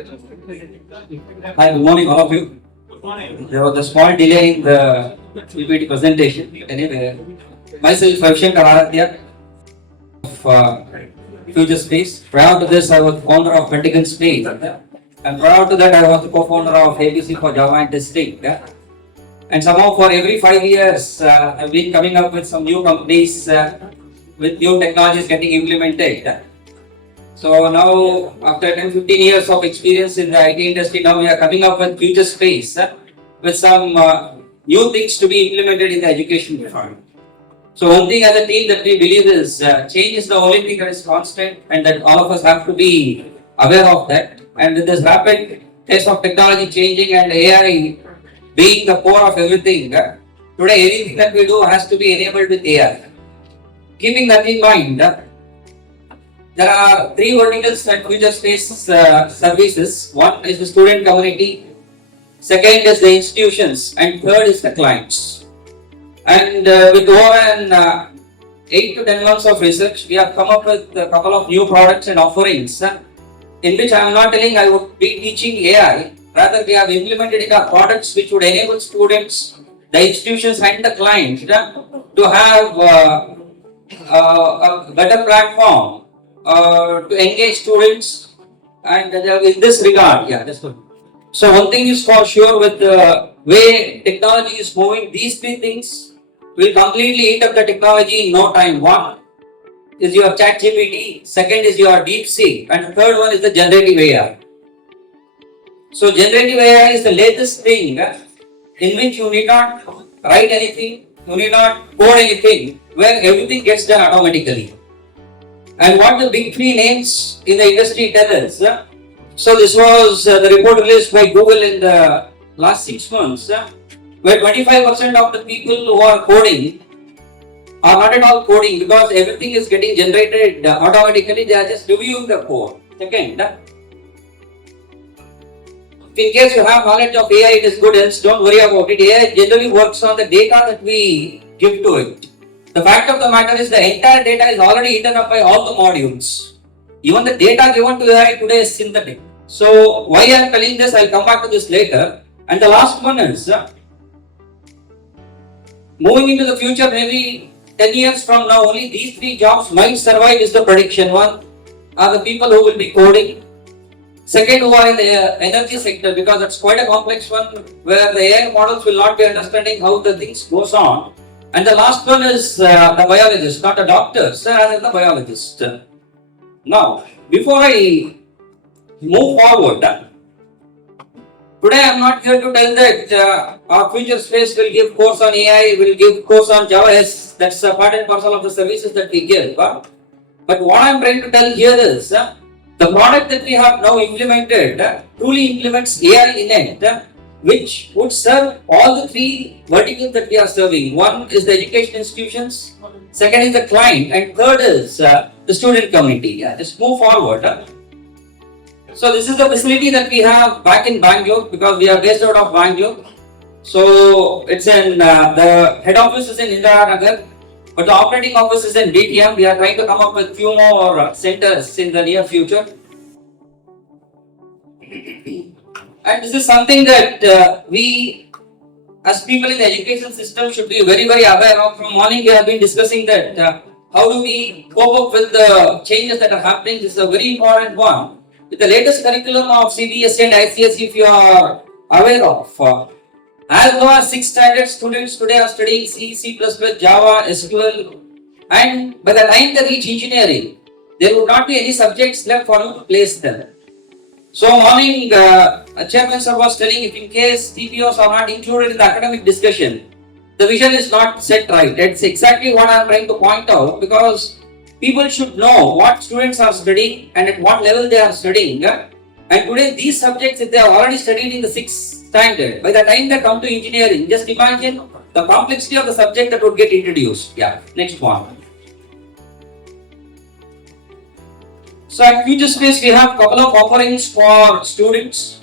Hi, good morning, all of you. There was a small delay in the PPT presentation. Anyway, myself, Shankar Aradhya of FutureSpaze. Prior to this, I was founder of Consortium, and prior to that, I was the co-founder of ABC for Java and testing. And somehow, for every 5 years, I've been coming up with some new companies with new technologies getting implemented. So now, after 10-15 years of experience in the IT industry, now we are coming up with FutureSpace with some new things to be implemented in the education front. So one thing as a team that we believe is change is the only thing that is constant, and that all of us have to be aware of that. And with this rapid pace of technology changing and AI being the core of everything, today anything that we do has to be enabled with AI. Keeping that in mind, there are three verticals at FutureSpace services. One is the student community, second is the institutions, and third is the clients. And with more than 8 to 10 months of research, we have come up with a couple of new products and offerings in which I am not telling I would be teaching AI. Rather, we have implemented in our products which would enable students, the institutions, and the clients to have a better platform to engage students. And in this regard, so one thing is for sure, with the way technology is moving, these three things will completely eat up the technology in no time. One is your ChatGPT, second is your DeepSeek, and the third one is the generative AI. So generative AI is the latest thing in which you need not write anything, you need not code anything, where everything gets done automatically. And what the big three names in the industry tell us. So this was the report released by Google in the last 6 months, where 25% of the people who are coding are not at all coding, because everything is getting generated automatically. They are just reviewing the code. Second, in case you have knowledge of AI, it is good, else don't worry about it. AI generally works on the data that we give to it. The fact of the matter is the entire data is already eaten up by all the modules. Even the data given to AI today is synthetic. So why I am telling this, I will come back to this later. And the last one is, moving into the future, maybe 10 years from now, only these three jobs might survive is the prediction. One are the people who will be coding. Second, who are in the energy sector, because that's quite a complex one, where the AI models will not be understanding how the things goes on. And the last one is the biologist, not a doctor, rather the biologist. Now, before I move forward, today I am not here to tell that our FutureSpace will give course on AI, will give course on Java. Yes, that's a part and parcel of the services that we give. But what I am trying to tell here is, the product that we have now implemented truly implements AI in it, which would serve all the three verticals that we are serving. One is the education institutions, second is the client, and third is the student community. Just move forward. So this is the facility that we have back in Bangalore, because we are based out of Bangalore. So it's in the head office is in Indira, but the operating office is in BTM. We are trying to come up with few more centers in the near future. And this is something that we as people in the education system should be very, very aware of. From morning we have been discussing that how do we cope up with the changes that are happening. This is a very important one. With the latest curriculum of CBSE and ICSE, if you are aware of, as low as 6th standard students today are studying C, C++, Java, SQL, and by the time they reach engineering, there would not be any subjects left for you to place them. So morning, Chairman sir was telling, if in case TPOs are not included in the academic discussion, the vision is not set right. That's exactly what I am trying to point out, because people should know what students are studying and at what level they are studying. And today these subjects, if they are already studied in the 6th standard, by the time they come to engineering, just imagine the complexity of the subject that would get introduced. Next one. So at FutureSpace, we have a couple of offerings for students.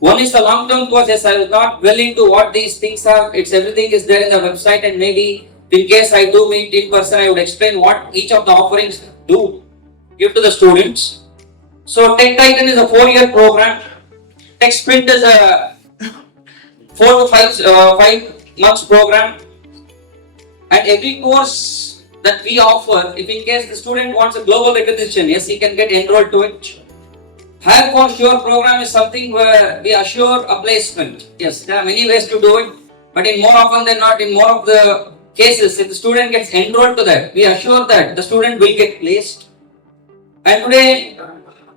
One is the long-term course. Yes, I will not well into what these things are. Everything is there in the website, and maybe in case I do meet in person, I would explain what each of the offerings do give to the students. So Tech Titan is a 4-year program. Tech Sprint is a 4 to 5 months program. And every course that we offer, if in case the student wants a global recognition, yes, he can get enrolled to it. Hire for Sure program is something where we assure a placement. Yes, there are many ways to do it, but in more often than not, in more of the cases, if the student gets enrolled to that, we assure that the student will get placed. And today,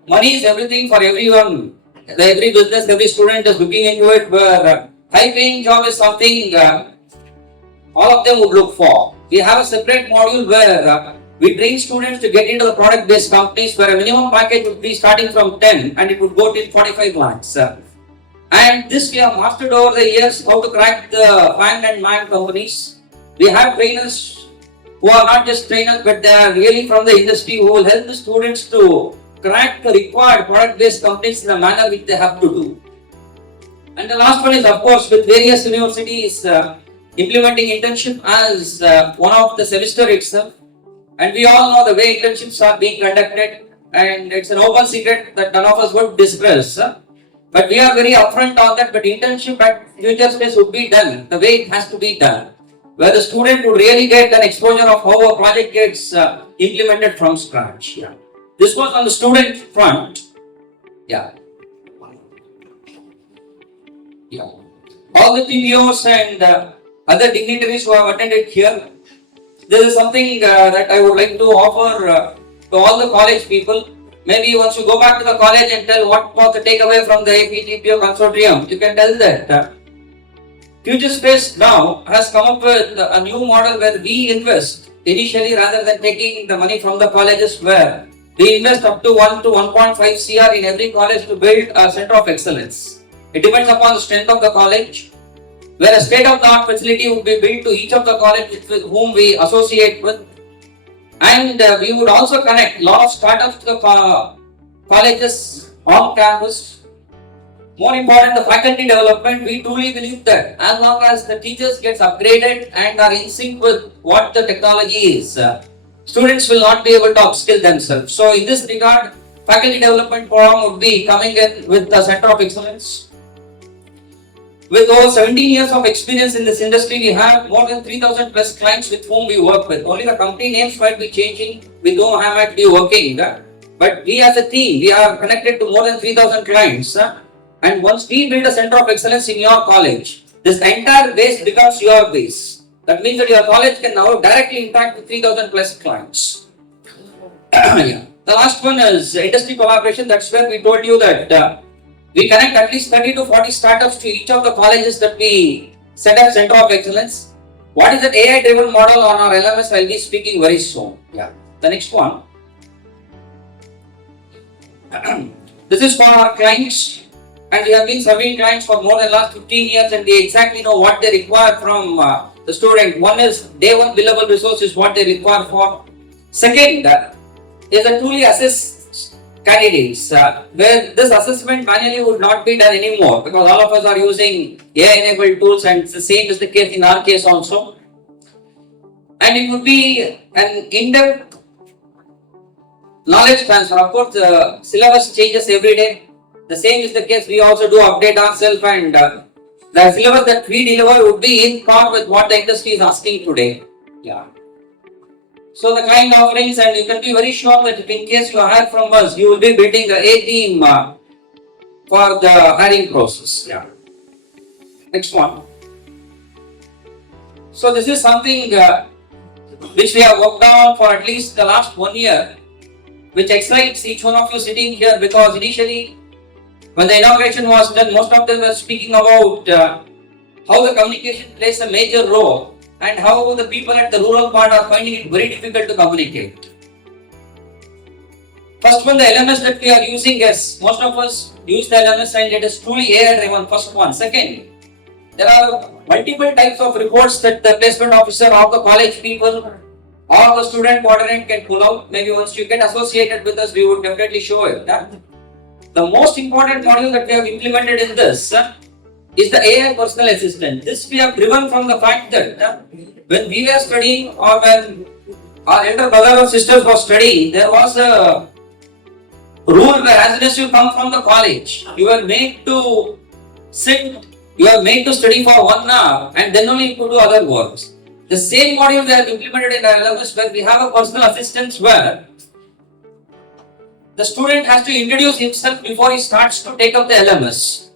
money is everything for everyone. Every business, every student is looking into it, where high-paying job is something all of them would look for. We have a separate module where we train students to get into the product-based companies where a minimum package would be starting from 10 and it would go till 45 lakhs. And this we have mastered over the years how to crack the fan and man companies. We have trainers who are not just trainers but they are really from the industry who will help the students to crack the required product-based companies in a manner which they have to do. And the last one is of course with various universities implementing internship as one of the semester itself. And we all know the way internships are being conducted, and it's an open secret that none of us would discuss. But we are very upfront on that. But internship at FutureSpaze would be done the way it has to be done, where the student would really get an exposure of how a project gets implemented from scratch. Yeah. This was on the student front. Yeah. Yeah. All the TPOs and other dignitaries who have attended here. This is something that I would like to offer to all the college people. Maybe once you go back to the college and tell what was the takeaway from the TPO Consortium, you can tell that FutureSpace now has come up with a new model where we invest initially rather than taking the money from the colleges, where we invest up to 1 to 1.5 CR in every college to build a center of excellence. It depends upon the strength of the college, where a state-of-the-art facility would be built to each of the colleges with whom we associate with. And we would also connect a lot of startups to the colleges on campus. More important, the faculty development. We truly believe that as long as the teachers get upgraded and are in sync with what the technology is, students will not be able to upskill themselves. So in this regard, faculty development program would be coming in with the Center of Excellence. With over 17 years of experience in this industry, we have more than 3,000 plus clients with whom we work with. Only the company names might be changing, with whom I might be working. But we as a team, we are connected to more than 3,000 clients. And once we build a center of excellence in your college, this entire base becomes your base. That means that your college can now directly interact with 3,000 plus clients. Yeah. The last one is industry collaboration. That's where we told you that we connect at least 30 to 40 startups to each of the colleges that we set up Center of Excellence. What is that AI driven model on our LMS? I'll be speaking very soon. Yeah. The next one. This is for our clients, and we have been serving clients for more than last 15 years, and they exactly know what they require from the student. One is day one billable resource is what they require for. Second is a truly assess candidates, where this assessment manually would not be done anymore, because all of us are using AI-enabled tools, and the same is the case in our case also. And it would be an in-depth knowledge transfer. Of course, the syllabus changes every day. The same is the case. We also do update ourselves, and the syllabus that we deliver would be in par with what the industry is asking today. Yeah. So the client offerings, and you can be very sure that if in case you hire from us, you will be building the A team for the hiring process. Yeah. Next one. So this is something which we have worked on for at least the last 1 year, which excites each one of you sitting here, because initially when the inauguration was done, most of them were speaking about how the communication plays a major role, and how the people at the rural part are finding it very difficult to communicate. First one, the LMS that we are using, yes, most of us use the LMS and it is truly AI driven, first one. Second, there are multiple types of reports that the placement officer or the college people or the student coordinator can pull out. Maybe once you get associated with us, we would definitely show it. The most important module that we have implemented in this is the AI personal assistant. This we have driven from the fact that when we were studying, or when our elder brother or sisters were studying, there was a rule where as soon as you come from the college, you are made to sit, you are made to study for 1 hour and then only you could do other works. The same module they have implemented in LMS where we have a personal assistant where the student has to introduce himself before he starts to take up the LMS.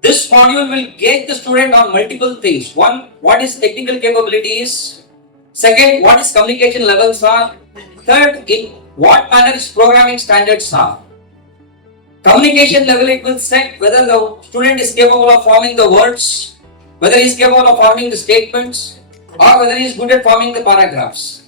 This module will gauge the student on multiple things. One, what his technical capabilities. Second, what his communication levels are. Third, in what manner his programming standards are. Communication level, it will set whether the student is capable of forming the words, whether he is capable of forming the statements, or whether he is good at forming the paragraphs.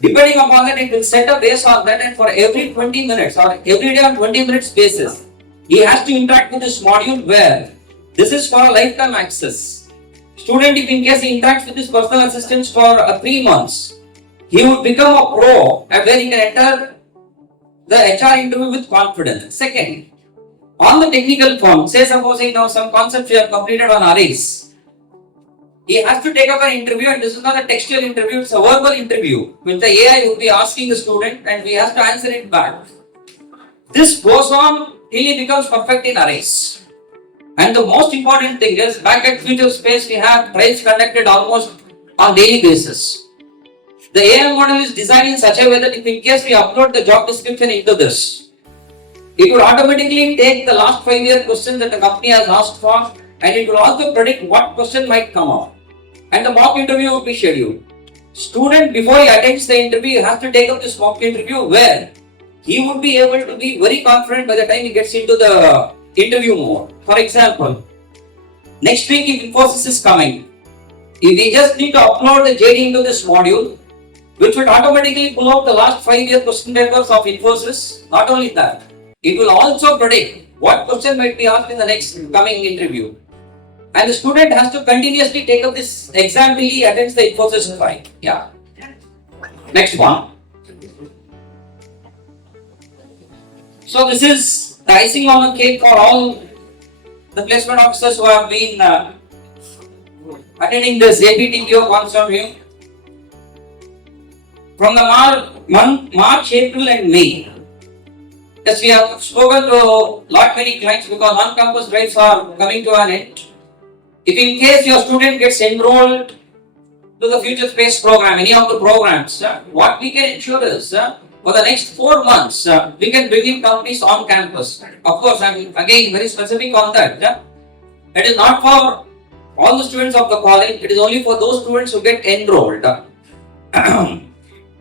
Depending upon that, it will set a base on that, and for every 20 minutes or every day on 20 minutes basis, he has to interact with this module where this is for a lifetime access. Student, if in case he interacts with his personal assistant for 3 months, he would become a pro and where he can enter the HR interview with confidence. Second, on the technical form, say supposing now some concepts you have completed on arrays, he has to take up an interview, and this is not a textual interview, it's a verbal interview which the AI will be asking the student and we have to answer it back. This goes on till he becomes perfect in arrays. And the most important thing is, back at FutureSpaze we have trials conducted almost on daily basis. The AI model is designed in such a way that if in case we upload the job description into this, it will automatically take the last 5-year questions that the company has asked for, and it will also predict what question might come up. And the mock interview will be scheduled. Student, before he attends the interview, has to take up this mock interview where he would be able to be very confident by the time he gets into the interview mode. For example, next week if Infosys is coming, if we just need to upload the JD into this module, which will automatically pull out the last 5-year question papers of Infosys. Not only that, it will also predict what question might be asked in the next coming interview. And the student has to continuously take up this exam till he attends the Infosys trial. Yeah. Next one. So this is the icing on the cake for all the placement officers who have been attending this TPO Consortium. From the March, April and May, as we have spoken to many clients because on-campus drives are coming to an end. If in case your student gets enrolled to the FutureSpaze program, any of the programs, what we can ensure is for the next 4 months, we can bring in companies on campus. Of course, I am again very specific on that. It is not for all the students of the college, it is only for those students who get enrolled.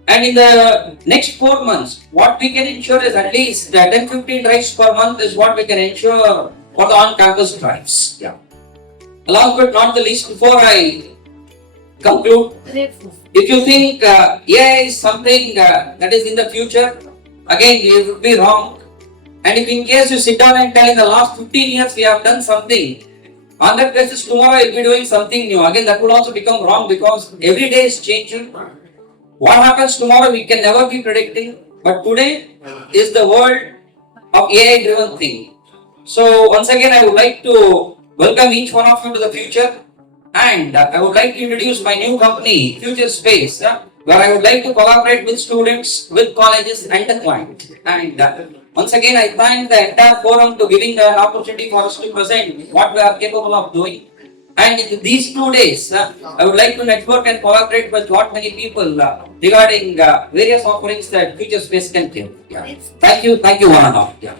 And in the next 4 months, what we can ensure is at least 10-15 drives per month is what we can ensure for the on-campus drives. Yeah. Last but not the least, before I conclude, if you think AI is something that is in the future, again you would be wrong. And if in case you sit down and tell in the last 15 years we have done something, on that basis tomorrow you will be doing something new. Again, that would also become wrong because every day is changing. What happens tomorrow we can never be predicting, but today is the world of AI driven thing. So once again I would like to welcome each one of you to the future, and I would like to introduce my new company FutureSpaze, where I would like to collaborate with students, with colleges and the client. And once again I thank the entire forum to giving the opportunity for us to present what we are capable of doing. And in these 2 days, I would like to network and collaborate with many people regarding various offerings that FutureSpaze can give. Yeah. Thank you one and all. Yeah.